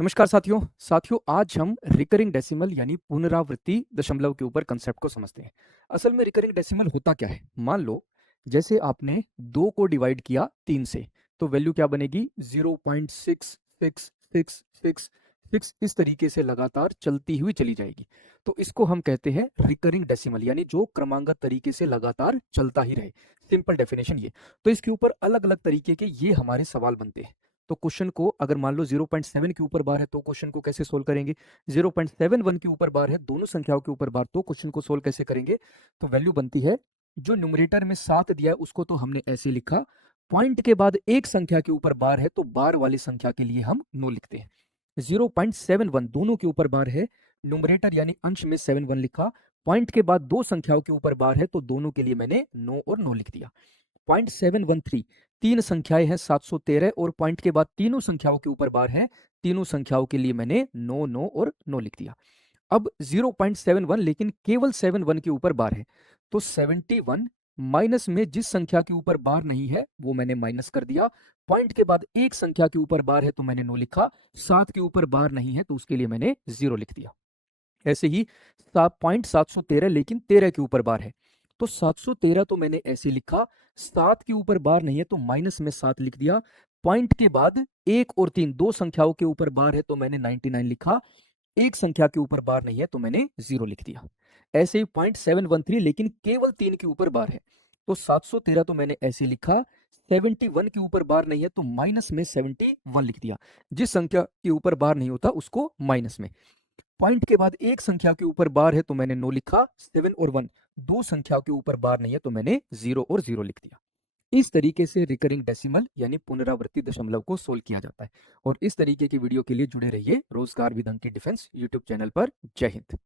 नमस्कार साथियों। आज हम रिकरिंग डेसिमल यानी पुनरावृत्ति दशमलव के ऊपर कंसेप्ट को समझते हैं। असल में रिकरिंग डेसिमल होता क्या है? मान लो जैसे आपने 2 को डिवाइड किया 3 से, तो वैल्यू क्या बनेगी? 0.666666 इस तरीके से लगातार चलती हुई चली जाएगी। तो इसको हम कहते हैं रिकरिंग डेसिमल, यानी जो क्रमांगत तरीके से लगातार चलता ही रहे। सिंपल डेफिनेशन ये। तो इसके ऊपर अलग अलग तरीके के ये हमारे सवाल बनते हैं। तो क्वेश्चन को अगर मान लो 0.7 के ऊपर बार है तो क्वेश्चन को कैसे सोल्व करेंगे? 0.71 के ऊपर बार है, दोनों संख्याओं के ऊपर बार, तो क्वेश्चन को सोल्व कैसे करेंगे? तो वैल्यू बनती है, जो न्यूमरेटर में 7 दिया है उसको तो हमने ऐसे लिखा, पॉइंट के बाद एक संख्या के ऊपर बार है तो बार वाली संख्या के लिए हम नो लिखते हैं। 0.71 दोनों के ऊपर बार है, न्यूमरेटर यानी अंश में 71 लिखा, पॉइंट के बाद दो संख्याओं के ऊपर बार है तो दोनों के लिए मैंने नो और नो लिख दिया। 0.713 तीन संख्याएं हैं 713 और पॉइंट के बाद तीनों संख्याओं के ऊपर बार है, तीनों संख्याओं के लिए मैंने नो नो और नो लिख दिया। अब 0.71 लेकिन केवल 71 के ऊपर बार है, तो 71 माइनस में जिस संख्या के ऊपर बार नहीं है वो मैंने माइनस कर दिया। पॉइंट के बाद एक संख्या के ऊपर बार है तो मैंने नो लिखा, 7 के ऊपर बार नहीं है तो उसके लिए मैंने 0 लिख दिया। ऐसे ही 713 लेकिन 13 के ऊपर बार है, तो 713 तो मैंने ऐसे लिखा, 7 के ऊपर बार नहीं है तो माइनस में 7 लिख दिया। पॉइंट के बाद एक और तीन दो संख्याओं के ऊपर बार है तो मैंने 99 लिखा, एक संख्या के ऊपर बार नहीं है तो मैंने 0 लिख दिया। ऐसे ही 0.713 लेकिन केवल तीन के ऊपर बार है, तो 713 तो मैंने ऐसे लिखा, 71 के ऊपर बार नहीं है तो माइनस में 71 लिख दिया। जिस संख्या के ऊपर बार नहीं होता उसको माइनस में। पॉइंट के बाद एक संख्या के ऊपर बार है तो मैंने नो लिखा, 7 और 1 दो संख्याओं के ऊपर बार नहीं है तो मैंने 0 और 0 लिख दिया। इस तरीके से रिकरिंग डेसिमल यानी पुनरावृत्ति दशमलव को सोल्व किया जाता है। और इस तरीके की वीडियो के लिए जुड़े रहिए रोजगार with Ankit defence YouTube channel पर। जय हिंद।